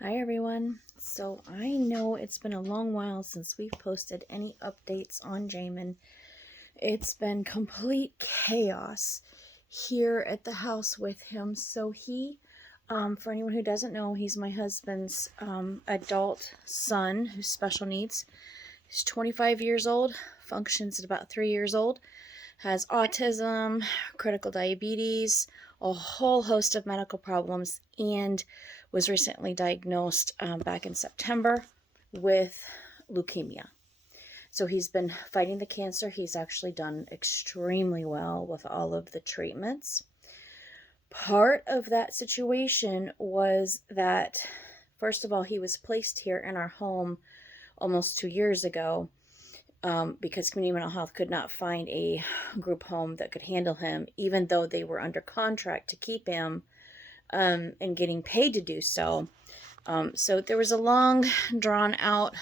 Hi everyone. So I know it's been a long while since we've posted any updates on Jamin. It's been complete chaos here at the house with him. For anyone who doesn't know, he's my husband's adult son who's special needs. He's 25 years old, functions at about 3 years old, has autism, critical diabetes, a whole host of medical problems, and was recently diagnosed back in September with leukemia. So he's been fighting the cancer. He's actually done extremely well with all of the treatments. Part of that situation was that, first of all, he was placed here in our home almost 2 years ago because community mental health could not find a group home that could handle him, even though they were under contract to keep him and getting paid to do so. So there was a long, drawn out,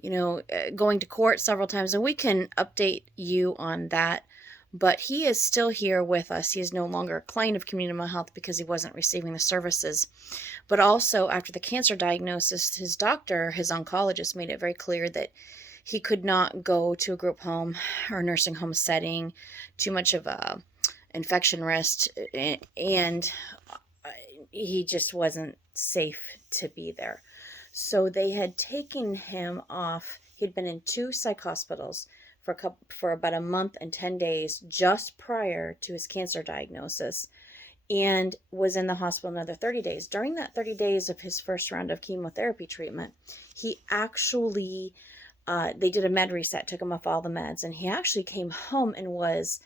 going to court several times, and we can update you on that. But he is still here with us. He is no longer a client of community mental health because he wasn't receiving the services. But also, after the cancer diagnosis, his doctor, his oncologist, made it very clear that he could not go to a group home or nursing home setting, too much of a infection risk, and he just wasn't safe to be there. So they had taken him off. He'd been in 2 psych hospitals for about a month and 10 days just prior to his cancer diagnosis, and was in the hospital another 30 days. During that 30 days of his first round of chemotherapy treatment, he actually, they did a med reset, took him off all the meds, and he actually came home and was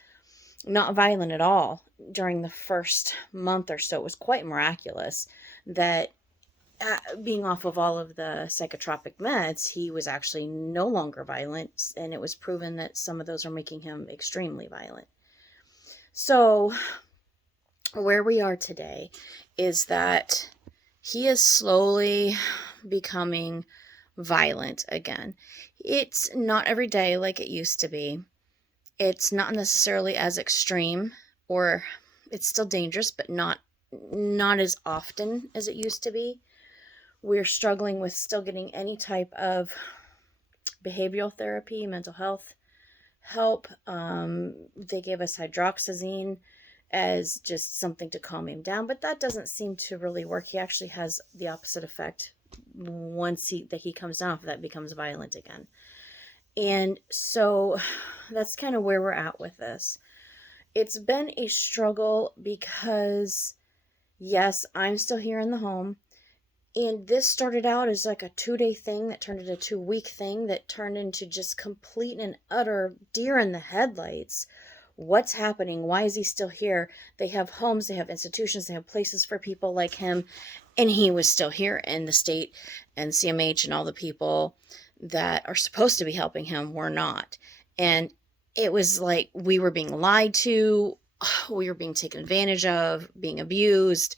not violent at all during the first month or so. It was quite miraculous that being off of all of the psychotropic meds, he was actually no longer violent, and it was proven that some of those are making him extremely violent. So where we are today is that he is slowly becoming violent again. It's not every day like it used to be. It's not necessarily as extreme, or it's still dangerous, but not as often as it used to be. We're struggling with still getting any type of behavioral therapy, mental health help. They gave us hydroxyzine as just something to calm him down, but that doesn't seem to really work. He actually has the opposite effect. Once he comes down off of that, becomes violent again. And so that's kind of where we're at with this. It's been a struggle because, yes, I'm still here in the home. And this started out as like a 2-day thing that turned into a 2-week thing that turned into just complete and utter deer in the headlights. What's happening? Why is he still here? They have homes, they have institutions, they have places for people like him. And he was still here, in the state and CMH and all the people that are supposed to be helping him were not. And it was like we were being lied to, we were being taken advantage of, being abused.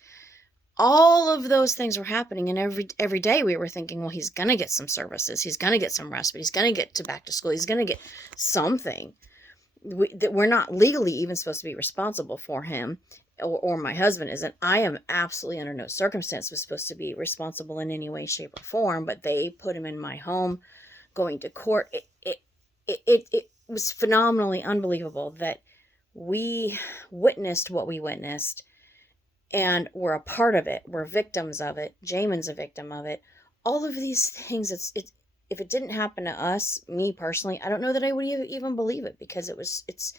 All of those things were happening, and every day we were thinking, well, he's going to get some services, he's going to get some respite, he's going to get to back to school, he's going to get something. That we're not legally even supposed to be responsible for him, or my husband isn't. I am absolutely under no circumstance was supposed to be responsible in any way, shape, or form, but they put him in my home, going to court. It was phenomenally unbelievable that we witnessed what we witnessed, and we're a part of it. We're victims of it. Jamin's a victim of it. All of these things, if it didn't happen to us, me personally, I don't know that I would even believe it, because it's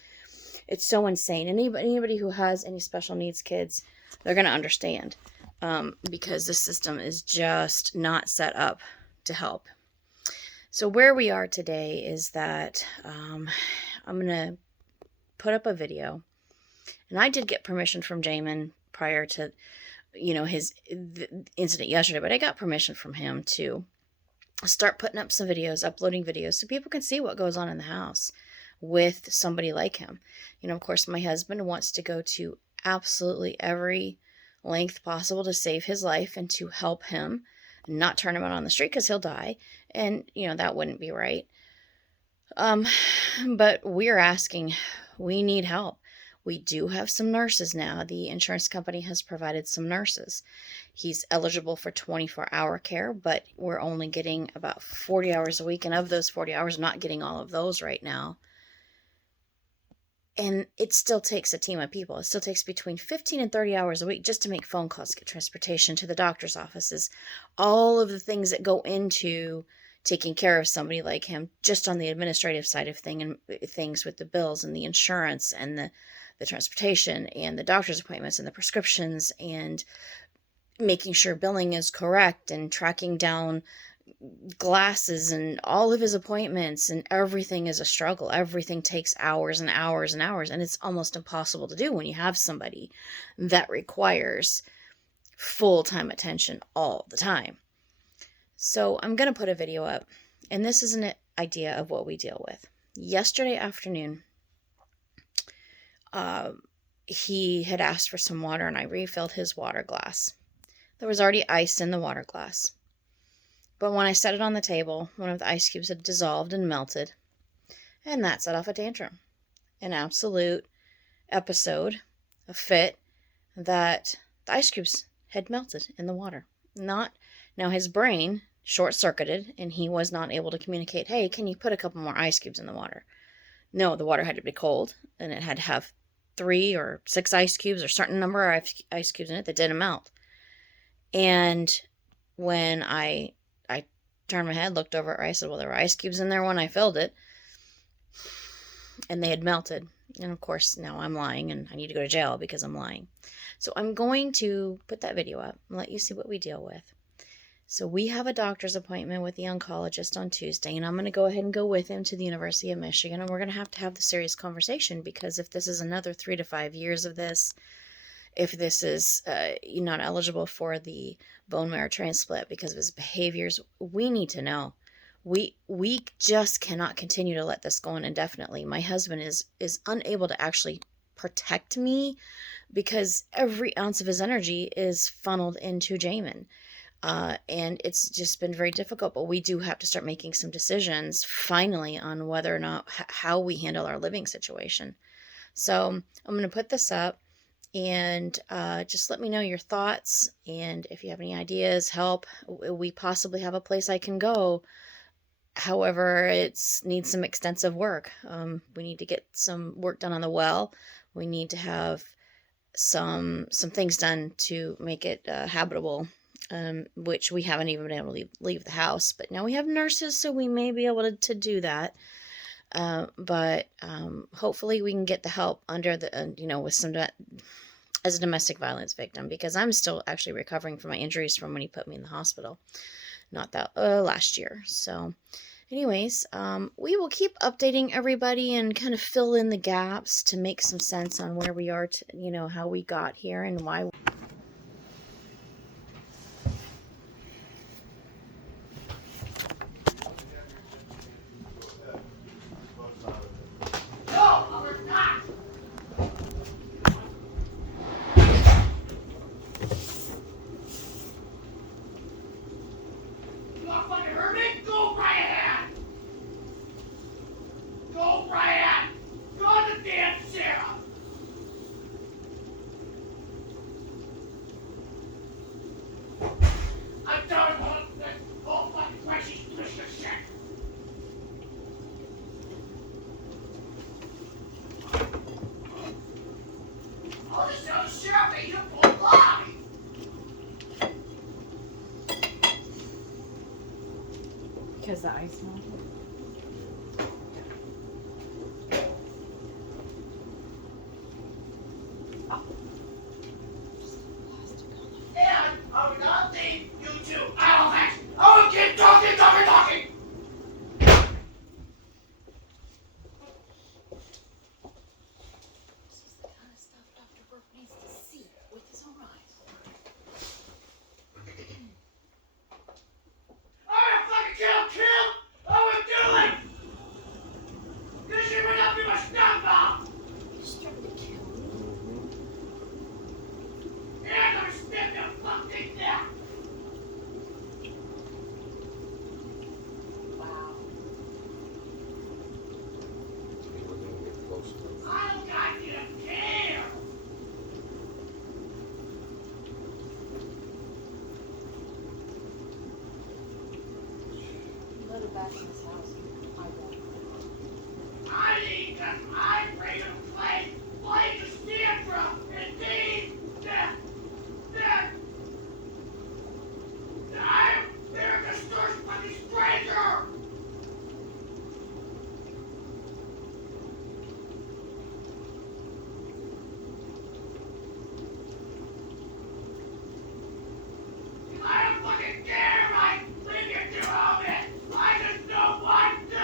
so insane. Anybody who has any special needs kids, they're going to understand, because the system is just not set up to help. So where we are today is that I'm going to put up a video, and I did get permission from Jamin prior to, his incident yesterday, but I got permission from him to start putting up some videos, uploading videos, so people can see what goes on in the house with somebody like him. Of course, my husband wants to go to absolutely every length possible to save his life and to help him, not turn him out on the street, because he'll die, and that wouldn't be right. But we're asking, we need help. We do have some nurses now. The insurance company has provided some nurses. He's eligible for 24-hour care, but we're only getting about 40 hours a week. And of those 40 hours, not getting all of those right now. And it still takes a team of people. It still takes between 15 and 30 hours a week just to make phone calls, get transportation to the doctor's offices. All of the things that go into taking care of somebody like him, just on the administrative side of things with the bills and the insurance and the transportation and the doctor's appointments and the prescriptions and making sure billing is correct and tracking down glasses and all of his appointments, and everything is a struggle. Everything takes hours and hours and hours, and it's almost impossible to do when you have somebody that requires full-time attention all the time. So I'm going to put a video up, and this is an idea of what we deal with. Yesterday afternoon, he had asked for some water, and I refilled his water glass. There was already ice in the water glass. But when I set it on the table, one of the ice cubes had dissolved and melted, and that set off a tantrum. An absolute episode, a fit, that the ice cubes had melted in the water. Now his brain short-circuited, and he was not able to communicate, hey, can you put a couple more ice cubes in the water? No, the water had to be cold, and it had to have 3 or 6 ice cubes or a certain number of ice cubes in it that didn't melt. And when I turned my head, looked over at it, I said, well, there were ice cubes in there when I filled it, and they had melted. And of course, now I'm lying, and I need to go to jail because I'm lying. So I'm going to put that video up and let you see what we deal with. So we have a doctor's appointment with the oncologist on Tuesday, and I'm going to go ahead and go with him to the University of Michigan, and we're going to have the serious conversation, because if this is another 3 to 5 years of this, if this is not eligible for the bone marrow transplant because of his behaviors, we need to know. We just cannot continue to let this go on indefinitely. My husband is unable to actually protect me because every ounce of his energy is funneled into Jamin. And it's just been very difficult, but we do have to start making some decisions finally on whether or not how we handle our living situation. So I'm going to put this up. And just let me know your thoughts, and if you have any ideas, help. We possibly have a place I can go. However, it needs some extensive work. We need to get some work done on the well. We need to have some things done to make it habitable, which we haven't even been able to leave the house. But now we have nurses, so we may be able to do that. But hopefully we can get the help under the, with some, as a domestic violence victim, because I'm still actually recovering from my injuries from when he put me in the hospital, not that, last year. So anyways, we will keep updating everybody and kind of fill in the gaps to make some sense on where we are, how we got here and why. Because the ice melted. And I will not leave you two idle. I will keep talking. This is the kind of stuff Dr. Burke needs to see with his own eyes. I will fucking kill! I will do back in this house, I won't. I need that I bring a plate like a Sandra indeed that I'm there to start fucking stranger. I don't fucking care if I leave you to all this. I just know what to do.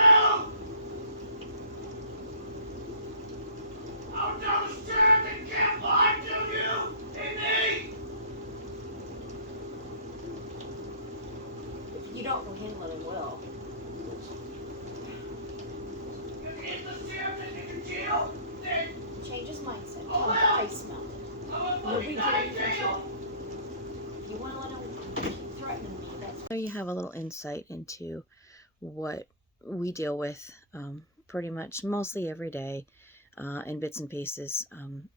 I'll tell the sheriff they can't lie to you and me. If you don't go handle it, I will. If the sheriff is in jail, then Change his mindset. Oh, Come well. on, ice melted. I'm a You'll be fucking not in taken jail. control. If you want to let him keep threatening me, that's... So you have a little insight into what we deal with pretty much mostly every day in bits and pieces.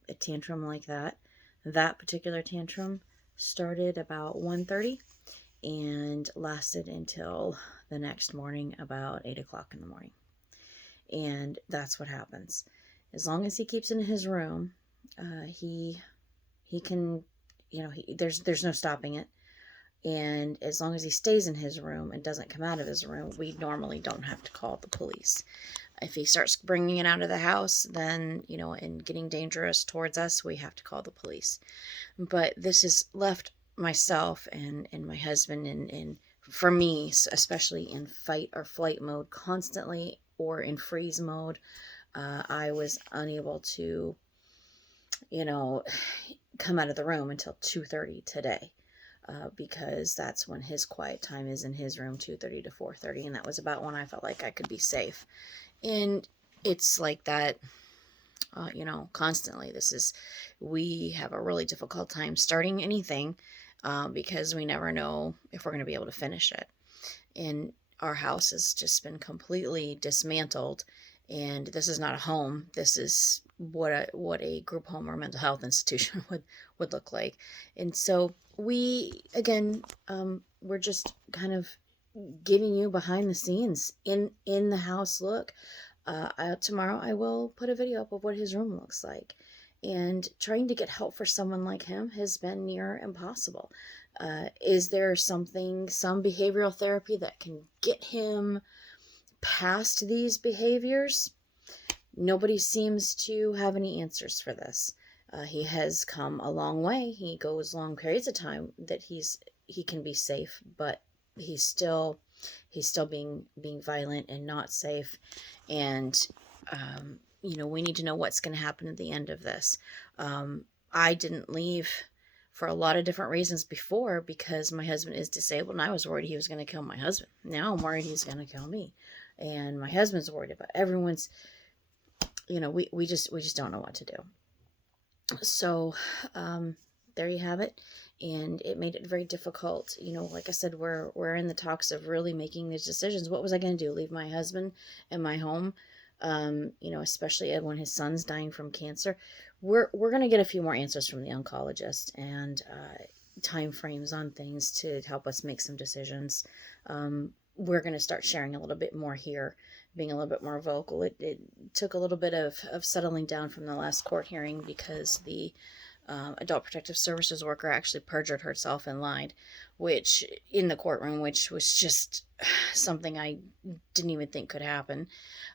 A tantrum like that. That particular tantrum started about 1:30 and lasted until the next morning about 8 o'clock in the morning. And that's what happens. As long as he keeps in his room, he can, there's no stopping it. And as long as he stays in his room and doesn't come out of his room, we normally don't have to call the police. If he starts bringing it out of the house, then, and getting dangerous towards us, we have to call the police. But this has left myself and my husband, and for me, especially in fight or flight mode constantly, or in freeze mode. I was unable to, come out of the room until 2:30 today. Because that's when his quiet time is in his room, 2:30 to 4:30, and that was about when I felt like I could be safe. And it's like that, constantly. We have a really difficult time starting anything because we never know if we're going to be able to finish it. And our house has just been completely dismantled, and this is not a home. This is what a group home or mental health institution would look like. And so we, again, we're just kind of giving you behind the scenes in the house look. Tomorrow I will put a video up of what his room looks like. And trying to get help for someone like him has been near impossible. Is there some behavioral therapy that can get him past these behaviors? Nobody seems to have any answers for this. He has come a long way. He goes long periods of time that he can be safe, but he's still being violent and not safe. And we need to know what's going to happen at the end of this. I didn't leave for a lot of different reasons before, because my husband is disabled, and I was worried he was going to kill my husband. Now I'm worried he's going to kill me, and my husband's worried about everyone's. We just don't know what to do. So there you have it. And it made it very difficult. Like I said, we're in the talks of really making these decisions. What was I going to do? Leave my husband and my home? Especially when his son's dying from cancer. We're going to get a few more answers from the oncologist, and time frames on things to help us make some decisions. We're going to start sharing a little bit more here, being a little bit more vocal. It took a little bit of settling down from the last court hearing, because the Adult Protective Services worker actually perjured herself and lied, in the courtroom, which was just something I didn't even think could happen.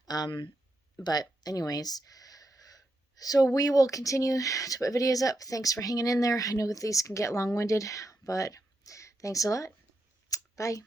But anyways, so we will continue to put videos up. Thanks for hanging in there. I know that these can get long-winded, but thanks a lot. Bye.